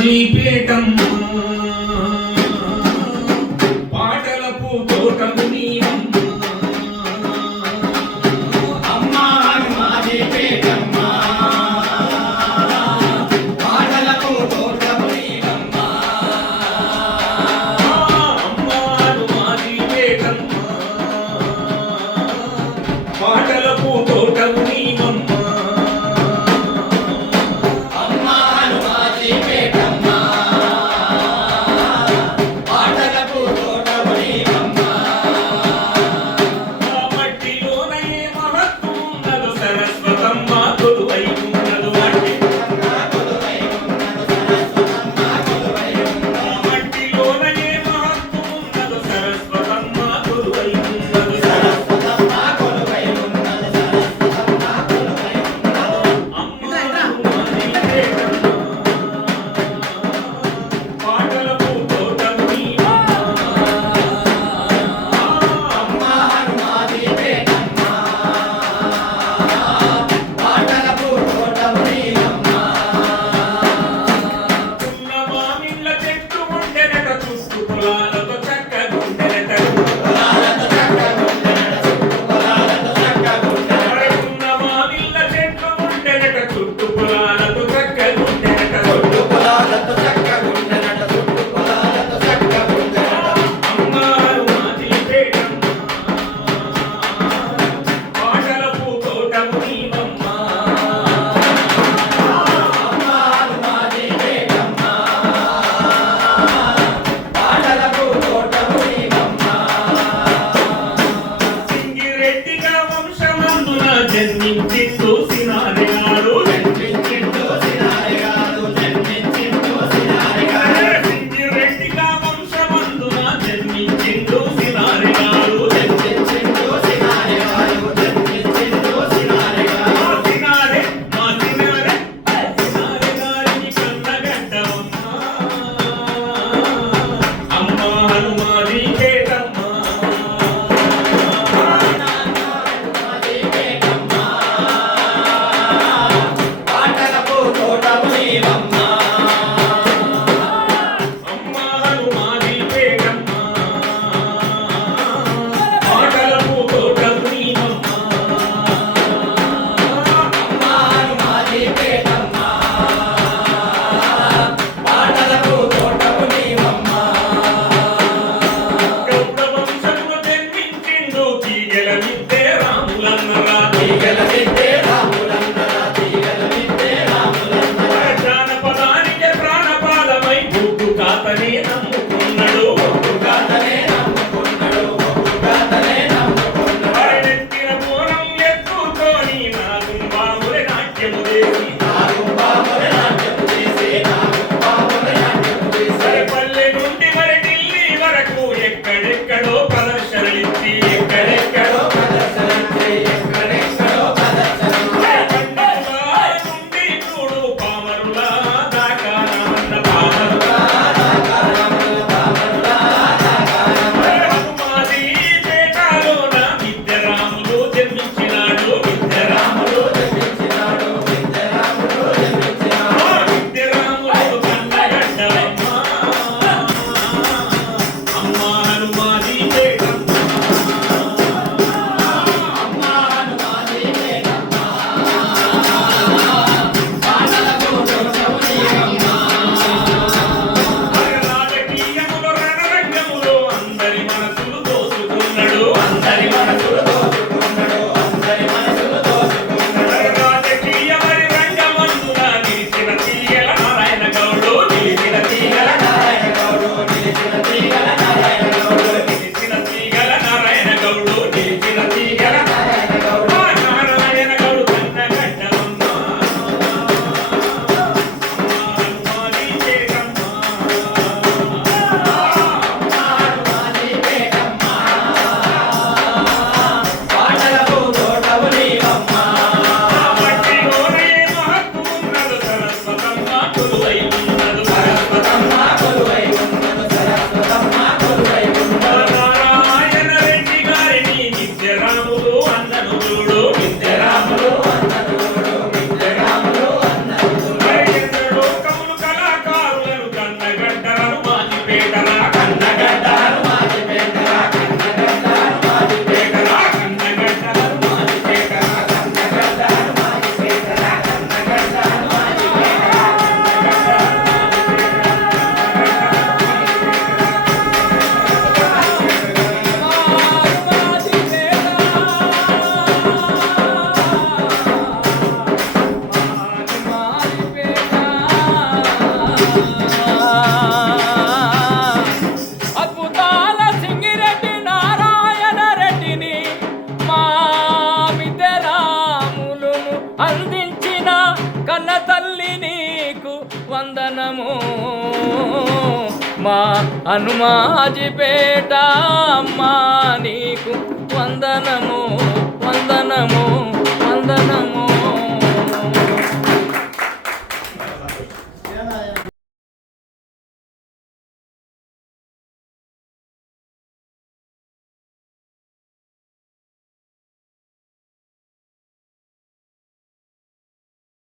మాజీపేటమ్మ మా హనుమాజిపేట అమ్మా నీకు వందనము వందనము. వందనము